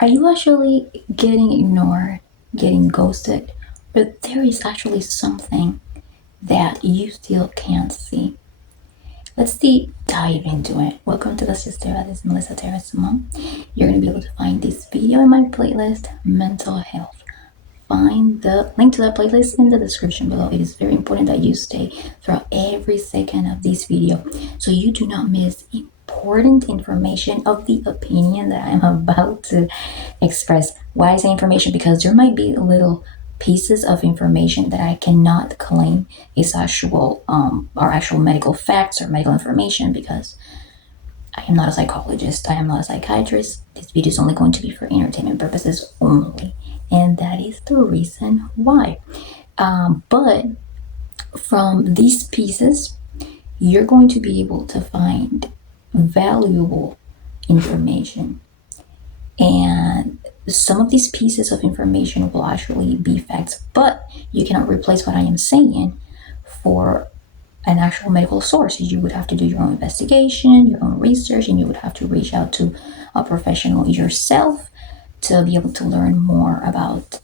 Are you actually getting ignored, getting ghosted, or there is actually something that you still can't see? Let's dive into it. Welcome to the Sister. This is Melissa Terrasuma. You're going to be able to find this video in my playlist, Mental Health. Find the link to that playlist in the description below. It is very important that you stay throughout every second of this video so you do not miss important information of the opinion that I'm about to express. Why I say information? Because there might be little pieces of information that I cannot claim is actual or actual medical facts or medical information, because I am not a psychologist, I am not a psychiatrist. This video is only going to be for entertainment purposes only, and that is the reason why. But from these pieces, you're going to be able to find valuable information, and some of these pieces of information will actually be facts, but you cannot replace what I am saying for an actual medical source. You would have to do your own investigation, your own research, and you would have to reach out to a professional yourself to be able to learn more about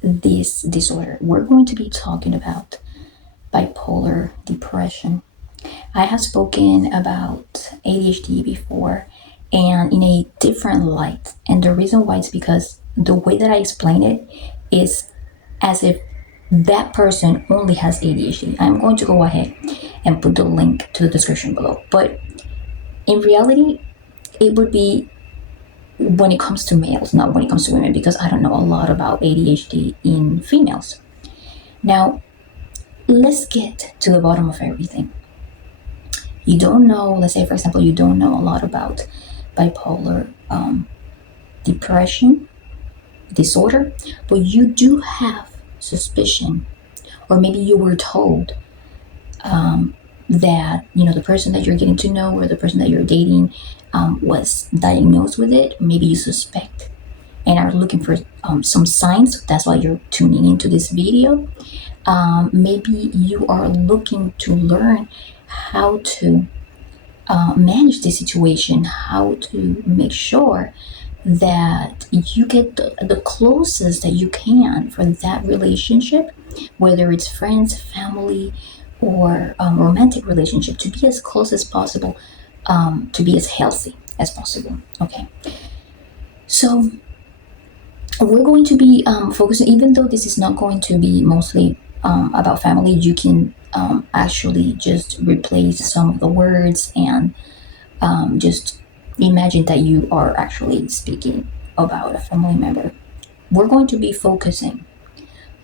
this disorder. We're going to be talking about bipolar depression. I have spoken about ADHD before, and in a different light. And the reason why is because the way that I explain it is as if that person only has ADHD. I'm going to go ahead and put the link to the description below. But in reality, it would be when it comes to males, not when it comes to women, because I don't know a lot about ADHD in females. Now, let's get to the bottom of everything. You don't know, let's say, for example, you don't know a lot about bipolar depression disorder, but you do have suspicion, or maybe you were told that the person that you're getting to know or the person that you're dating was diagnosed with it. Maybe you suspect and are looking for some signs. That's why you're tuning into this video. Maybe you are looking to learn how to manage the situation, how to make sure that you get the closest that you can for that relationship, whether it's friends, family, or romantic relationship, to be as close as possible, to be as healthy as possible. Okay, so we're going to be focusing, even though this is not going to be mostly about family, you can actually just replace some of the words and just imagine that you are actually speaking about a family member. We're going to be focusing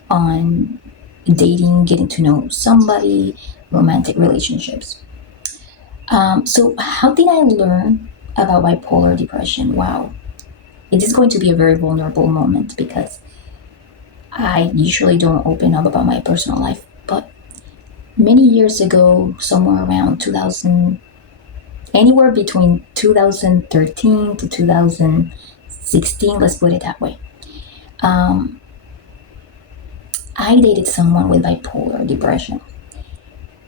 on dating, getting to know somebody, romantic relationships. So how did I learn about bipolar depression? Wow. It is going to be a very vulnerable moment because I usually don't open up about my personal life, but many years ago, somewhere around 2000, anywhere between 2013 to 2016, let's put it that way, I dated someone with bipolar depression.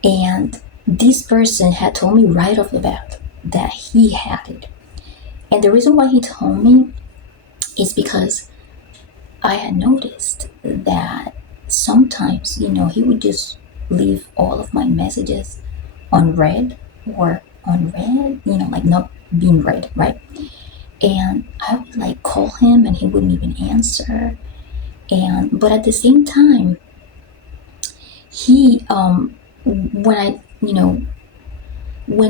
And this person had told me right off the bat that he had it. And the reason why he told me is because I had noticed that sometimes, he would just leave all of my messages on read or unread, like not being read, right? And I would like call him and he wouldn't even answer. But at the same time, he when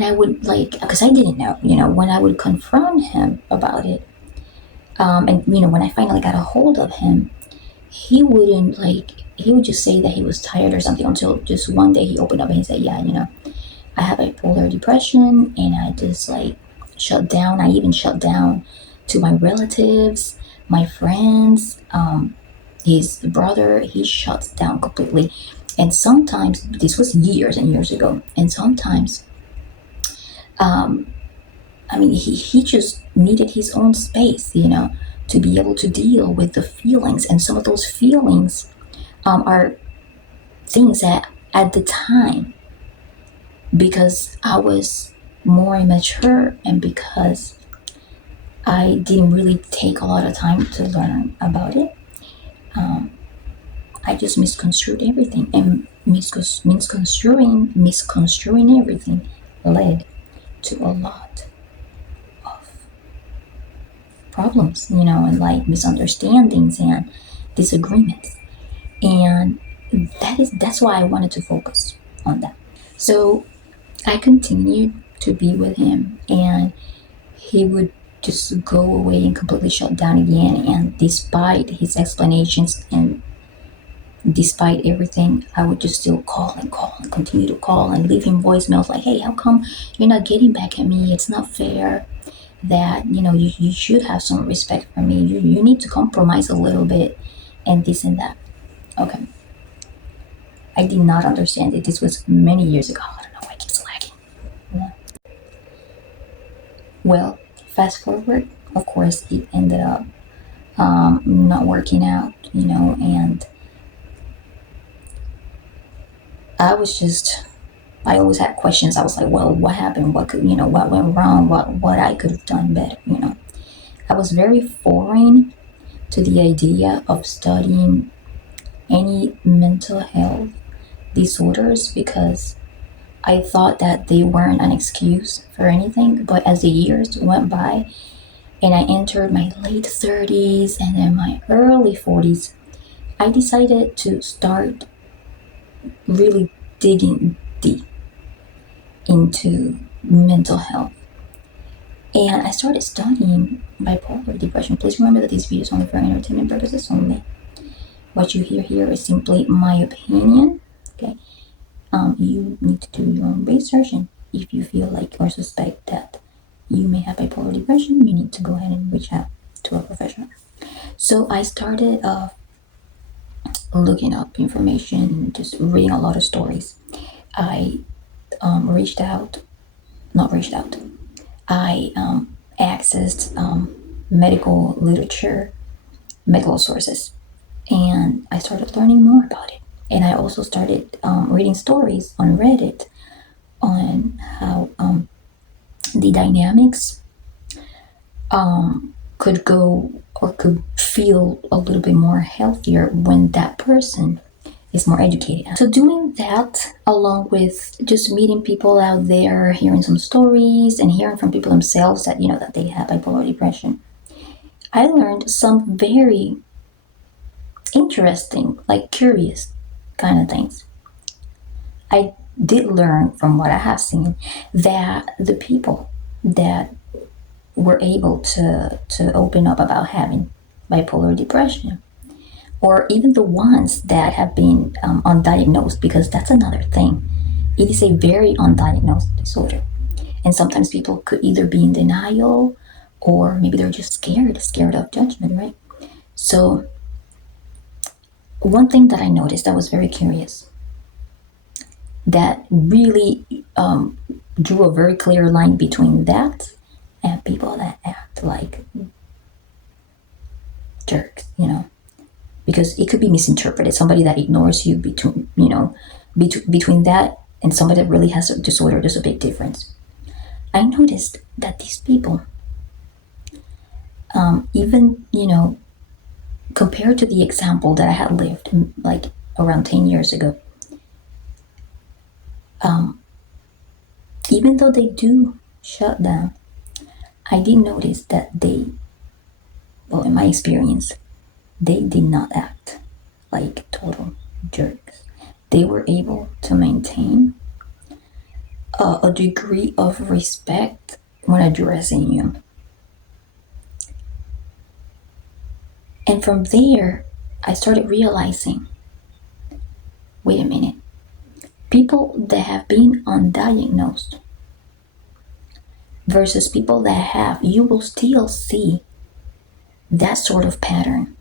I would because I didn't know, when I would confront him about it, and when I finally got a hold of him, he wouldn't he would just say that he was tired or something, until just one day he opened up and he said, yeah, I have bipolar depression, and I just shut down. I even shut down to my relatives, my friends, his brother. He shuts down completely. And sometimes, this was years and years ago, and sometimes, he just needed his own space, to be able to deal with the feelings. And some of those feelings are things that at the time, because I was more immature and because I didn't really take a lot of time to learn about it. I just misconstrued everything, and misconstruing everything led to a lot of problems, and like misunderstandings and disagreements. And that's why I wanted to focus on that. So I continued to be with him, and he would just go away and completely shut down again. And despite his explanations and despite everything, I would just still call and continue to call and leave him voicemails like, hey, how come you're not getting back at me? It's not fair that, you should have some respect for me. You need to compromise a little bit and this and that. Okay. I did not understand it. This was many years ago. I don't know why it keeps lagging. Yeah. Well, fast forward, of course, it ended up not working out, and I was just, I always had questions. I was like, well, what happened? What could, what went wrong? What I could have done better. I was very foreign to the idea of studying any mental health disorders because I thought that they weren't an excuse for anything. But as the years went by and I entered my late 30s and then my early 40s, I decided to start really digging deep into mental health. And I started studying bipolar depression. Please remember that these videos are only for entertainment purposes only. What you hear here is simply my opinion. Okay. You need to do your own research, and if you feel like or suspect that you may have bipolar depression, you need to go ahead and reach out to a professional. So I started looking up information, just reading a lot of stories. I reached out, not reached out. I accessed medical literature, medical sources, and I started learning more about it. And I also started reading stories on Reddit on how the dynamics could go or could feel a little bit more healthier when that person is more educated. So doing that along with just meeting people out there, hearing some stories and hearing from people themselves that that they have bipolar depression, I learned some very interesting, like curious kind of things. I did learn from what I have seen that the people that were able to open up about having bipolar depression, or even the ones that have been undiagnosed, because that's another thing. It is a very undiagnosed disorder. And sometimes people could either be in denial or maybe they're just scared of judgment, right? So one thing that I noticed that was very curious, that really drew a very clear line between that and people that act like jerks, because it could be misinterpreted. Somebody that ignores you between that and somebody that really has a disorder, there's a big difference. I noticed that these people, even, compared to the example that I had lived like around 10 years ago, even though they do shut down, I did notice that well, in my experience, they did not act like total jerks. They were able to maintain a degree of respect when addressing you. And from there, I started realizing, wait a minute, people that have been undiagnosed versus people that have, you will still see that sort of pattern,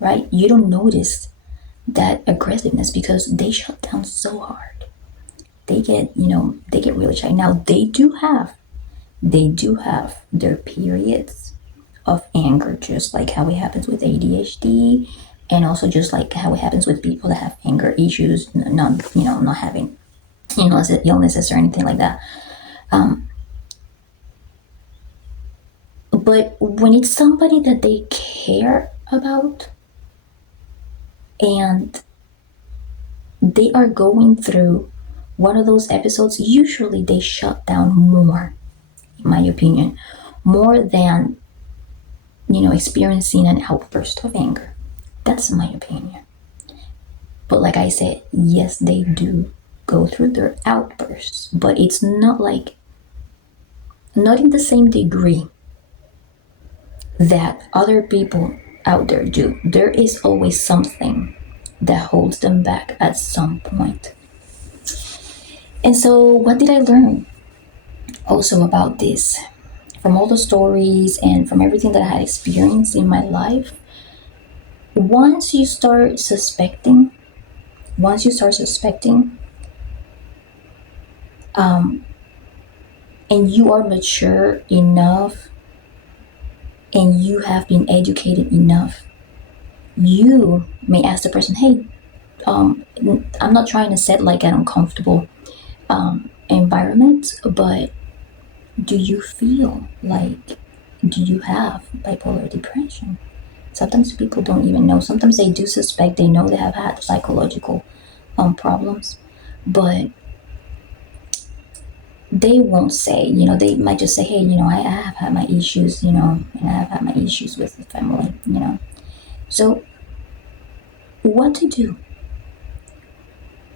right? You don't notice that aggressiveness because they shut down so hard. They get really shy. Now they do have their periods of anger, just like how it happens with ADHD, and also just like how it happens with people that have anger issues, not having illnesses or anything like that. But when it's somebody that they care about and they are going through one of those episodes, usually they shut down more, in my opinion, more than, experiencing an outburst of anger. That's my opinion. But like I said, yes, they do go through their outbursts, but it's not in the same degree that other people out there do. There is always something that holds them back at some point. And so, what did I learn also about this? From all the stories and from everything that I had experienced in my life, once you start suspecting, and you are mature enough and you have been educated enough, you may ask the person, hey, I'm not trying to set like an uncomfortable environment, but do you feel like, do you have bipolar depression? Sometimes people don't even know. Sometimes they do suspect, they know they have had psychological problems, but they won't say, they might just say, hey, I have had my issues, and I have had my issues with the family. So what to do?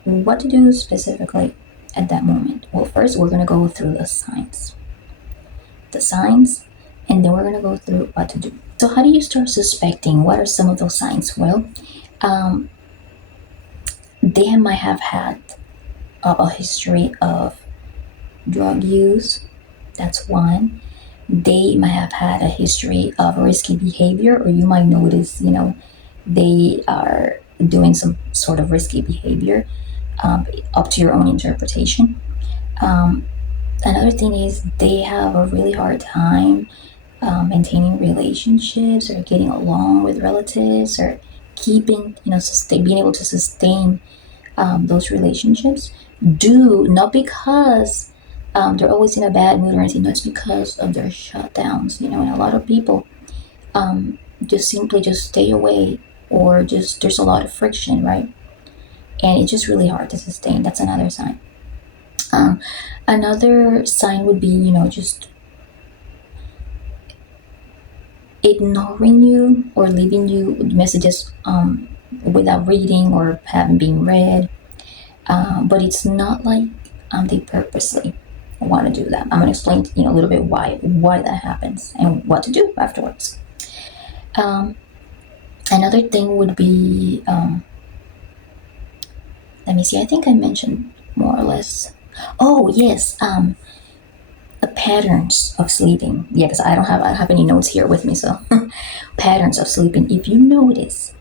What to do specifically at that moment? Well, first we're going to go through the signs, and then we're going to go through what to do. So how do you start suspecting? What are some of those signs? Well, they might have had a history of drug use. That's one. They might have had a history of risky behavior, or you might notice, they are doing some sort of risky behavior, up to your own interpretation. Another thing is they have a really hard time maintaining relationships or getting along with relatives or keeping, being able to sustain those relationships. Not because they're always in a bad mood or anything. No, it's because of their shutdowns, and a lot of people just simply just stay away, or just there's a lot of friction, right? And it's just really hard to sustain. That's another sign. Another sign would be, just ignoring you or leaving you messages without reading or having been read. But it's not like they purposely want to do that. I'm going to explain, a little bit why that happens and what to do afterwards. Another thing would be, let me see, I think I mentioned more or less. Oh, yes, patterns of sleeping. Yeah, because I don't have any notes here with me, so patterns of sleeping. If you notice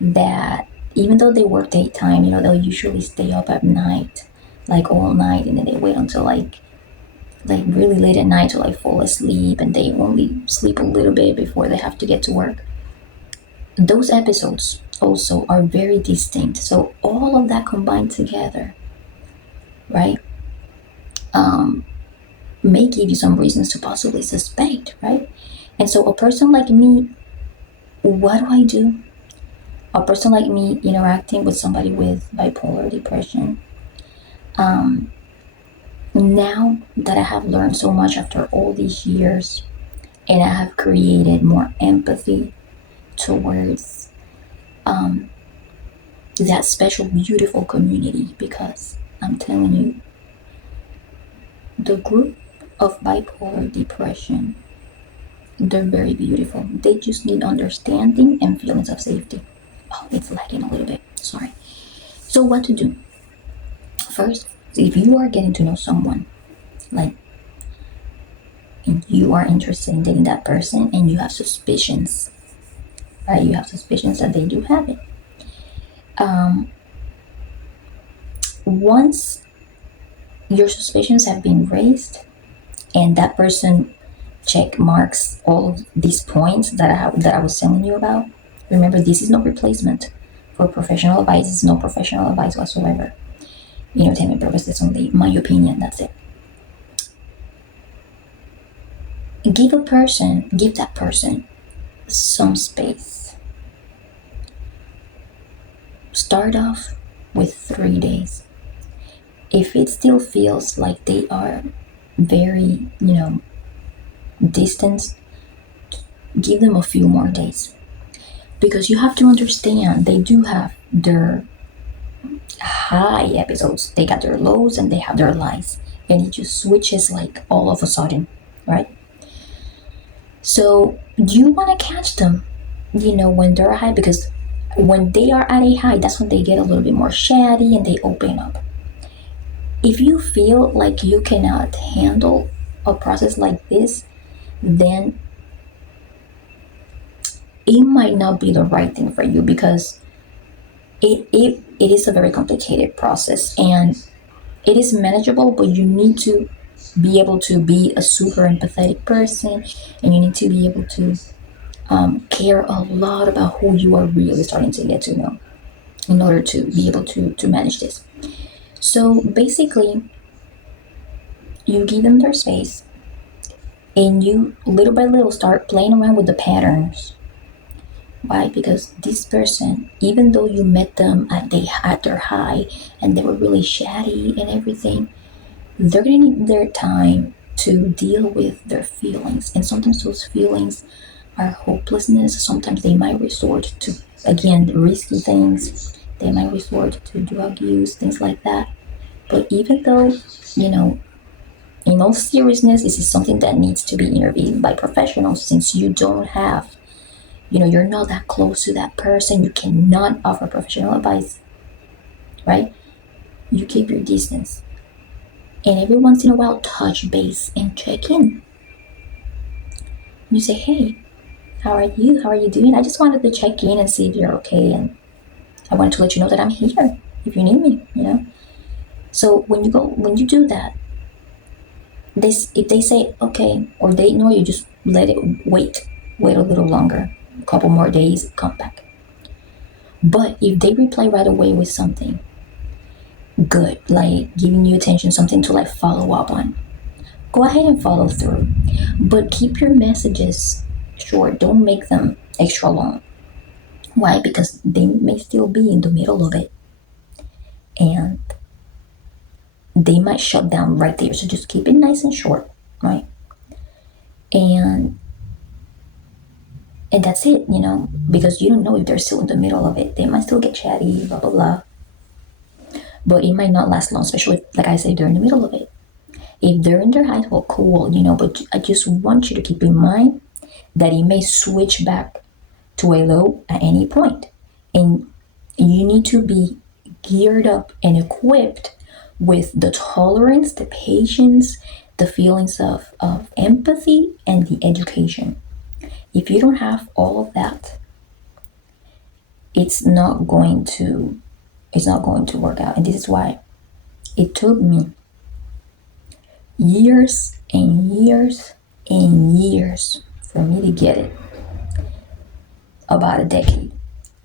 that even though they work daytime, they'll usually stay up at night, like all night, and then they wait until like really late at night to like fall asleep, and they only sleep a little bit before they have to get to work. Those episodes also are very distinct. So all of that combined together, right, may give you some reasons to possibly suspect, right? And so a person like me, what do I do? A person like me interacting with somebody with bipolar depression, now that I have learned so much after all these years, and I have created more empathy towards that special, beautiful community, because I'm telling you, the group of bipolar depression, they're very beautiful. They just need understanding and feelings of safety. Oh, it's lagging a little bit. Sorry. So what to do? First, if you are getting to know someone, like, and you are interested in dating that person, and you have suspicions, right? You have suspicions that they do have it. Once your suspicions have been raised, and that person check marks all of these points that I was telling you about, remember, this is no replacement for professional advice. It's no professional advice whatsoever. Entertainment purposes only. My opinion. That's it. give that person some space. Start off with 3 days. If it still feels like they are very, distant, give them a few more days. Because you have to understand they do have their high episodes. They got their lows and they have their lights. And it just switches like all of a sudden, right? So you want to catch them, when they're high, because when they are at a high, that's when they get a little bit more chatty and they open up. If you feel like you cannot handle a process like this, then it might not be the right thing for you, because it is a very complicated process and it is manageable, but you need to be able to be a super empathetic person, and you need to be able to care a lot about who you are really starting to get to know in order to be able to manage this. So basically, you give them their space and you little by little start playing around with the patterns. Why? Because this person, even though you met them at their high and they were really chatty and everything, they're gonna need their time to deal with their feelings. And sometimes those feelings are hopelessness. Sometimes they might resort to, again, risky things. They might resort to drug use, things like that. But even though, in all seriousness, this is something that needs to be intervened by professionals, since you don't have, you're not that close to that person. You cannot offer professional advice, right? You keep your distance. And every once in a while, touch base and check in. You say, hey, how are you? How are you doing? I just wanted to check in and see if you're okay. And I wanted to let you know that I'm here if you need me. So when you do that, if they say okay or they ignore you, just let it wait a little longer, a couple more days, come back. But if they reply right away with something good, like giving you attention, something to like follow up on, go ahead and follow through. But keep your messages short. Don't make them extra long. Why? Because they may still be in the middle of it and they might shut down right there. So just keep it nice and short, right? And that's it, because you don't know if they're still in the middle of it. They might still get chatty, blah blah blah. But it might not last long, especially if, like I said, they're in the middle of it. If they're in their height, well, cool, but I just want you to keep in mind that it may switch back to a low at any point. And you need to be geared up and equipped with the tolerance, the patience, the feelings of empathy, and the education. If you don't have all of that, it's not going to work out. And this is why it took me years and years and years for me to get it. About a decade.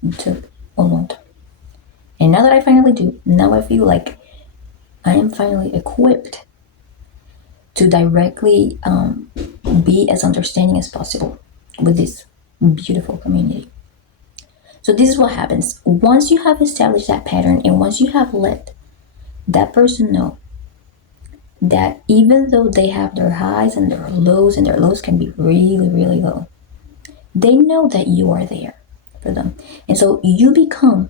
It took a long time. And now that I finally do, now I feel like I am finally equipped to directly be as understanding as possible with this beautiful community. So this is what happens. Once you have established that pattern and once you have let that person know that even though they have their highs and their lows can be really, really low, they know that you are there for them. And so you become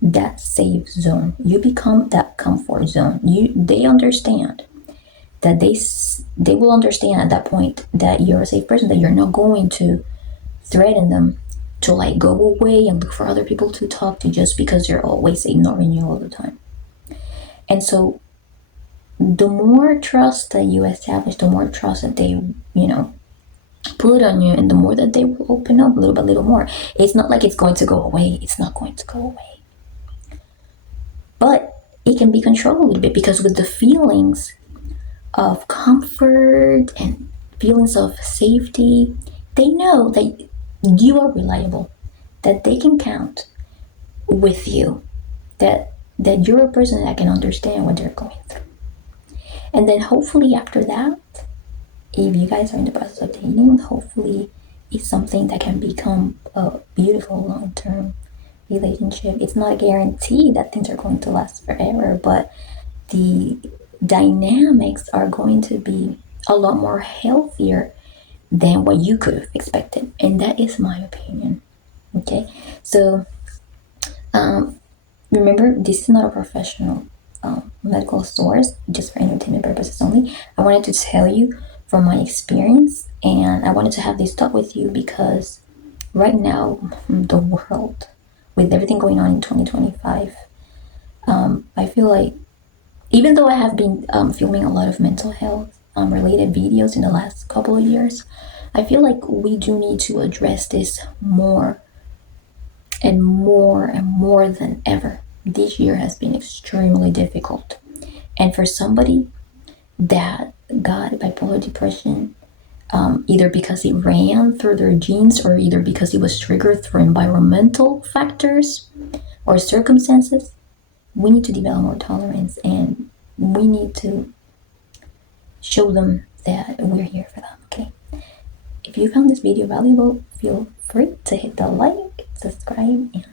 that safe zone. You become that comfort zone. They understand that they will understand at that point that you're a safe person, that you're not going to threaten them to like go away and look for other people to talk to just because they're always ignoring you all the time. And so the more trust that you establish, the more trust that they, put on you, and the more that they will open up little by little more. It's not like it's going to go away. It's not going to go away. But it can be controlled a little bit, because with the feelings of comfort and feelings of safety, they know that you are reliable, that they can count with you, that you're a person that can understand what they're going through. And then hopefully after that, if you guys are in the process of dating, hopefully it's something that can become a beautiful long-term relationship. It's not a guarantee that things are going to last forever, but the dynamics are going to be a lot more healthier than what you could have expected. And that is my opinion. Okay, so remember, this is not a professional medical source, just for entertainment purposes only. I wanted to tell you from my experience, and I wanted to have this talk with you because right now, the world, with everything going on in 2025, I feel like even though I have been filming a lot of mental health related videos in the last couple of years, I feel like we do need to address this more and more and more than ever. This year has been extremely difficult. And for somebody that got bipolar depression, either because it ran through their genes or either because it was triggered through environmental factors or circumstances, we need to develop more tolerance and we need to show them that we're here for them, okay? If you found this video valuable, feel free to hit the like, subscribe, and